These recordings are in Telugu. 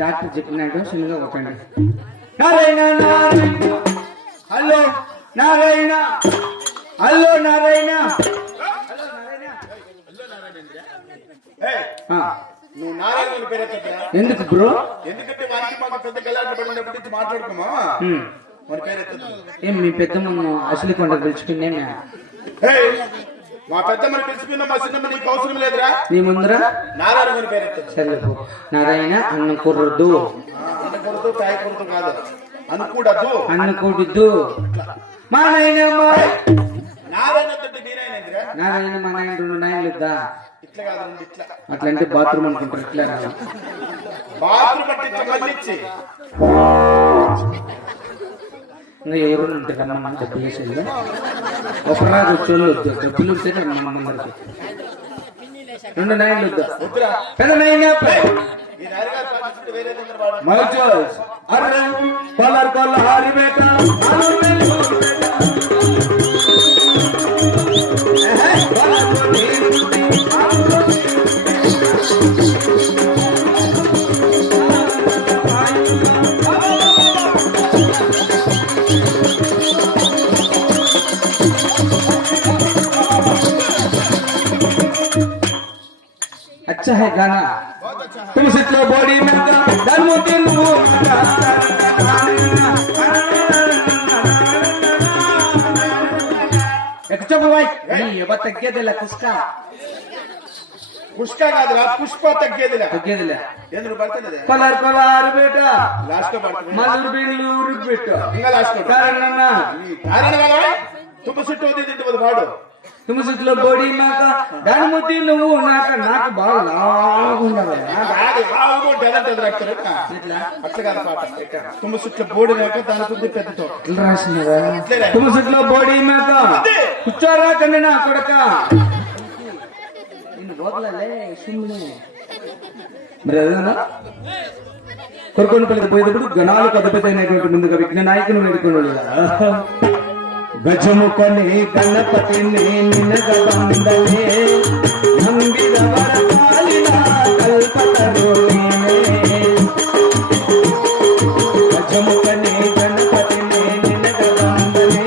డాక్టర్ చెప్పినట్టు చిన్నగా కొట్టండి. నారాయణ నారాయణ హలో నారాయణ హలో నారాయణ నువ్వు నారాయణ పేరు ఎత్తద్దా? ఎందుకు బ్రో? ఎందుకంటే వారికి మాకు పెద్ద గలాట పడినప్పటి నుంచి మాట్లాడుకోమా మన పేరు ఎత్తద్దు. ఏం మీ పెద్దమ్మను అసలు కొండ పిలుచుకునే మా పెద్దమ్మని పిలుచుకున్నా మా చిన్నమ్మ నీకు అవసరం లేదురా. నీ ముందర నారాయణ పేరు ఎత్తద్దు. సరే నారాయణ అన్నం కూరద్దు, అన్న కొడుతూ కాయ కొడుతూ కాదు అనుకూడదు, అన్నం కూడద్దు. మా నాయన నారాయణ తోటి నీరాయణ నారాయణ మా నాయన 2 నాయనలు ఇద్దా. ఇట్లా కాదు ఇట్లా అట్లంటే బాత్రూమ్ అనుకుంటారు. ఇట్లా బాత్రూమ్ పట్టి మళ్ళిచ్చి ఇంకా ఎవరు ఉంటారు అమ్మ డబ్బులు వేసేది ఒకరా కూర్చొని వద్దు. డబ్బులు ఉంటే మన ముందరికి 2 నాయనలు వద్దు. పెద్ద నాయన కలర్ కలర్ హారి బేట अच्छा है गाना तुम सिर्फ बॉडी में दम दिल वो एक चुप भाई ये बात तగ్గేదిలా కుస్కా పుష్క కాదురా పుష్ప తగ్గేదిలా ఎందుకు పడుతున్నది కలర్ కలర్ బేట లాస్ట్ లో పడుతుంది మల్లూరు బెంగళూరు బేట ఇంకా లాస్ట్ లో కారణన్న కారణం తుమ్మ చుట్టూ తింటుంది పాడు तुम सिर्फ बॉडी में दानमुद्दी నువ్వు నాకు బాగా లాగుండవా తుమ్మ చుట్టూ బోడి మేక దాని కొద్ది పెద్దతో రాసినవా तुम सिर्फ बॉडी में కూర్చోరా కన్నా నా కొడక ఇన్ని రోజులలే సుమ్మునే మరి అదేనా కొరకొండపల్లికి పోయేటప్పుడు గణాలు పెద్ద పెద్ద అయినటువంటి ముందుగా విఘ్న నాయకుని వేడుకున్నాడు. గజముఖని గణపతిని నినగవందనే నంబిదవర కాలిన కల్పతరుణినే గజముఖని గణపతిని నినగవందనే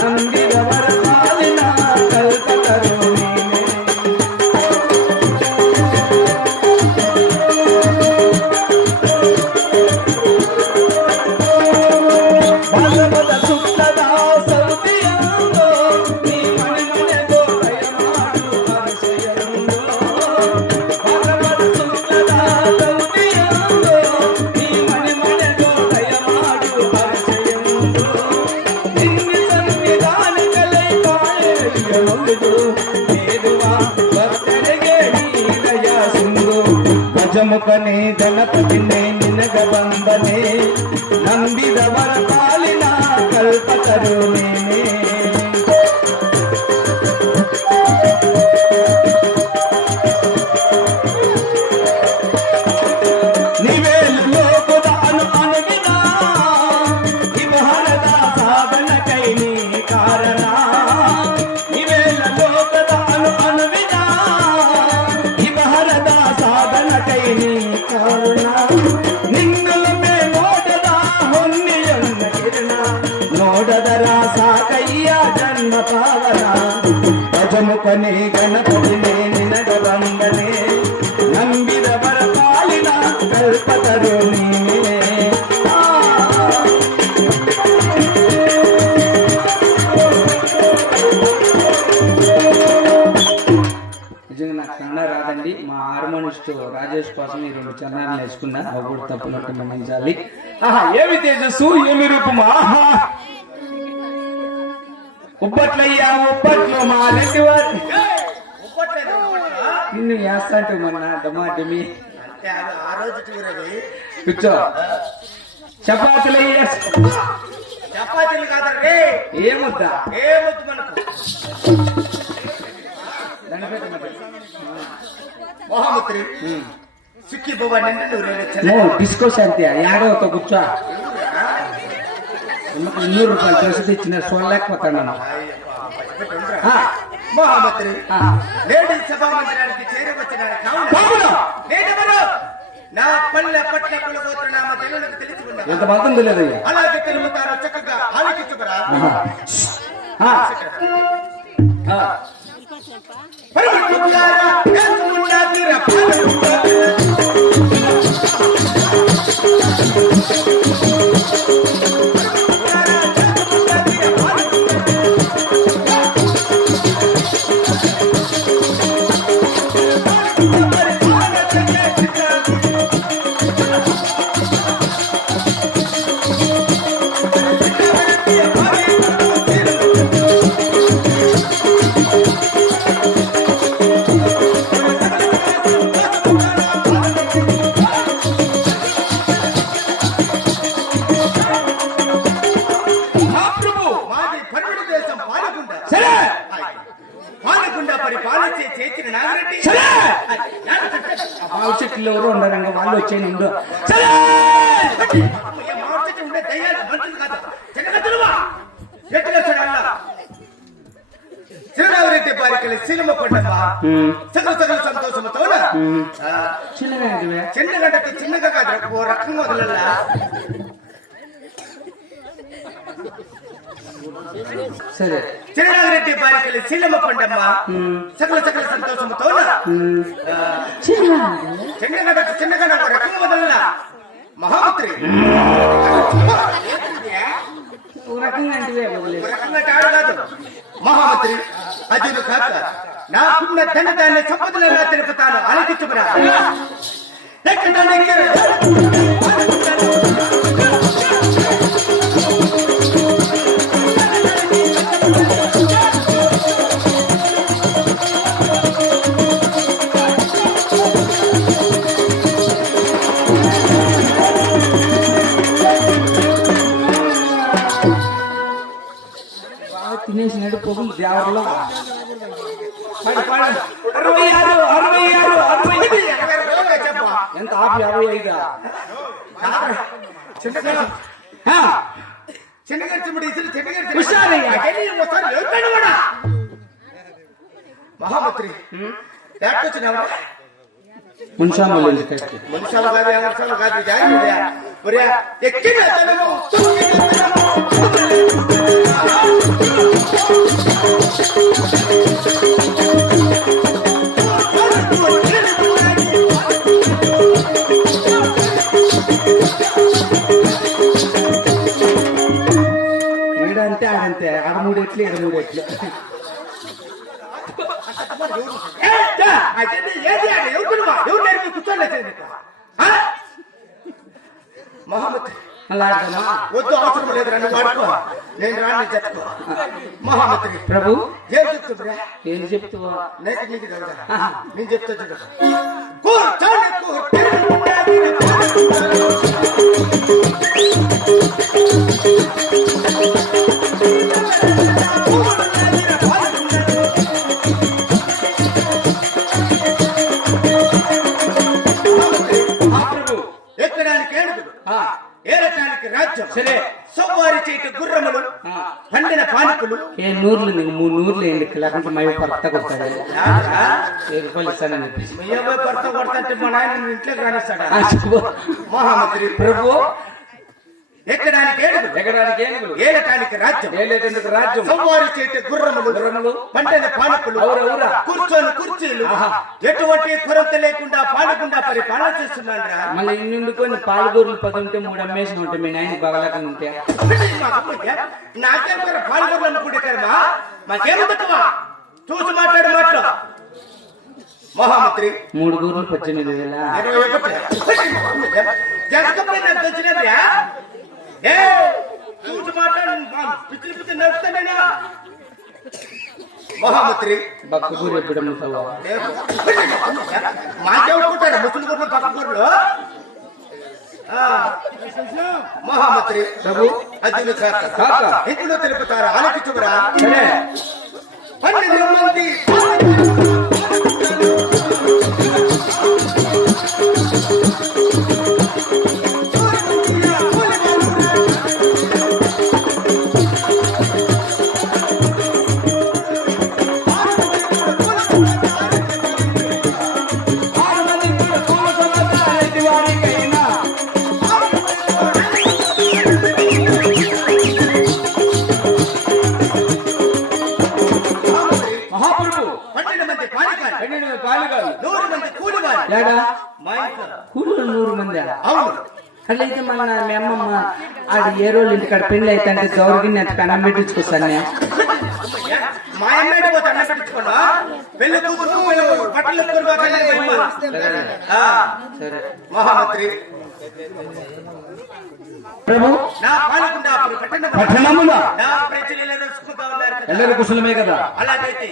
నంబిదవర కాలిన కల్పతరుణినే గజముఖని గణపతిని నినగవందనే నంబిదవర కాలిన కల్పతరుణినే నివేలులో కుదాను అనువినా ఇవహరద సాధనకై నీ కారణ నివేలులో కుదాను అనువినా ఇవహరద సాధనకై నీ కారణ నిన్నులమే ನೋಡದ ಹೊನ್ನಿಯನ್ನ ಕಿರಣ ನೋಡದರ ಸಾಕಯ್ಯ ಜನ್ಮ ಪಾವನ ಗಜಮುಖನೇ ಗಣಪತಿನೇ ನಿನಗ ವಂದನೆ ನಂಬಿದವರ ಪಾಲಿನ ಕಲ್ಪತರುಣಿನೇ నిజంగా నాకు కన్నడ రాదండి. మా హార్మోనిస్ట్ రాజేష్ కోసం ఈ 2 చరణాలు వేసుకున్నా. అవి కూడా తప్పునట్టు గమనించాలి. ఆహా ఏమి తేజస్సు ఏమి రూపము ఆహా ఉప్పట్లయ్యా ఉప్పట్లు మా రెడ్డి వారు నిన్ను వేస్తాంటే మొన్న డమాటమి కూర్చో చపాతీలయ్యా చపాతీలు కాదండి ఏమొద్దా ఏమొద్దు మనకు మహామంత్రి సిక్కి భవన్ డిస్కో శాంతి యాడో ఒక కూర్చో 200 రూపాయలు డ్రెస్ తెచ్చిన చూడలేకపోతాను. మహామంత్రి లేడీ సభా మందిరానికి చేరవచ్చిన నా పల్లె పట్ల కులగోత్ర నామ తెలుగులకు తెలుసుకున్నా ఎంత మాత్రం తెలియదయ్యా అలాగే తెలుగుతారో చక్కగా ఆలోచించుకురా భవిష్యత్తులో ఎవరు ఉండరంగా వాళ్ళు వచ్చేయండి చిరనాగిరెడ్డి బారికలి సినిమా కొండమ్మ సకల సకల సంతోషంతో చిన్నగడ్డకి చిన్నగా కాదు ఓ రకం వదలల్లా సరే చిరనాగిరెడ్డి బారికలి సినిమ కొండమ్మ సకల సకల సంతోషంతో చిన్నగడ్డకి చిన్నగా ఒక రకం వదలల్లా మహామంత్రి రకంగా తాడు కాదు మహామంత్రి అర్జును కాక నాకున్న ధనదాన్ని సంపదలుగా తెలుపుతాను ఆలోచించుకురా తినేసినట్టు పొగులు దేవతలో 66 ఎంత 55 మహామంత్రి మున్షాలు మనుషాలు కాదు అంశాలు కాదు ఎక్కిన ఏడంటే ఆడంతే ఆడ 3 ఎట్లు 7 ఎట్లు మహామంత్రి అలా ఆడతామా వద్దు అవసరం లేదు రండి వాడుకో నేను రాని చెప్తా మహామంత్రి ప్రభు ఏం చెప్తున్నా ఏం చెప్తావా నీకు నేను చెప్తా ఎక్కడానికి ఏడుగులు ఏరటానికి రాజ్యం సరే సోమవారి చేతి గుర్రములు పండిన పానకులు ఏ నూర్లు నీకు 3 నూర్లు ఏంటి లేకుంటే మై పర్త కొడతాడు 7 రూపాయలు ఇస్తానని చెప్పేసి మీ అబ్బాయి భర్త కొడతంటే మా నాయన ఇంట్లోకి రానిస్తాడా మహామంత్రి ప్రభు ఎక్కడానికి ఏడుగులు ఏలటానికి రాజ్యం సోమవారి చేతి గుర్రములు పండిన పానకులు కూర్చొని కుర్చీలు ఎటువంటి కొరత లేకుండా పాలకుండా పరిపాలన చేస్తున్నాడు మళ్ళీ ఇన్నుకొని పాలగూరులు 10 ఉంటే 3 అమ్మేసి ఉంటే మీ నాయన బాగలేకుండా ఉంటే నాకేం పాలగూరులు అనుకుంటే కర్మా మాకేమో తక్కువ చూసి మాట్లాడు మాటలు మహామంత్రి 3 గూర్లు 18,000 చూసి మాట్లాడు పిచ్చి నడుస్తానైనా మహామంత్రి బక్క గూరు ఎప్పుడు అమ్ముతావా మాకేమనుకుంటారు ముసలి గుర్రు పక్క గుర్రు మహామంత్రి ప్రభు అర్జును కాక ఇందులో తెలుపుతారా ఆలోచించుకురా 12 మంది వారి ఏడా మా ఇంట్లో కూలీలు 100 మంది. అవును. అట్లయితే మన మీ అమ్మమ్మ ఆడు ఏ రోజులు ఇంటికాడ పెళ్లి అయితే అంటే గౌరగిని ఎంత అన్నం పెట్టించుకొస్తాను. మా అమ్మాయి పోతే అన్న పెట్టించుకోండా పెళ్లి కూతురు బట్టలు సరే మహామంత్రి ప్రభు. నా పాలకుండా పట్టణములో నా ప్రజలు సుఖంగా ఉన్నారు. ಎಲ್ಲರೂ ಕುಶಲಮೇ కదా. అలాగైతే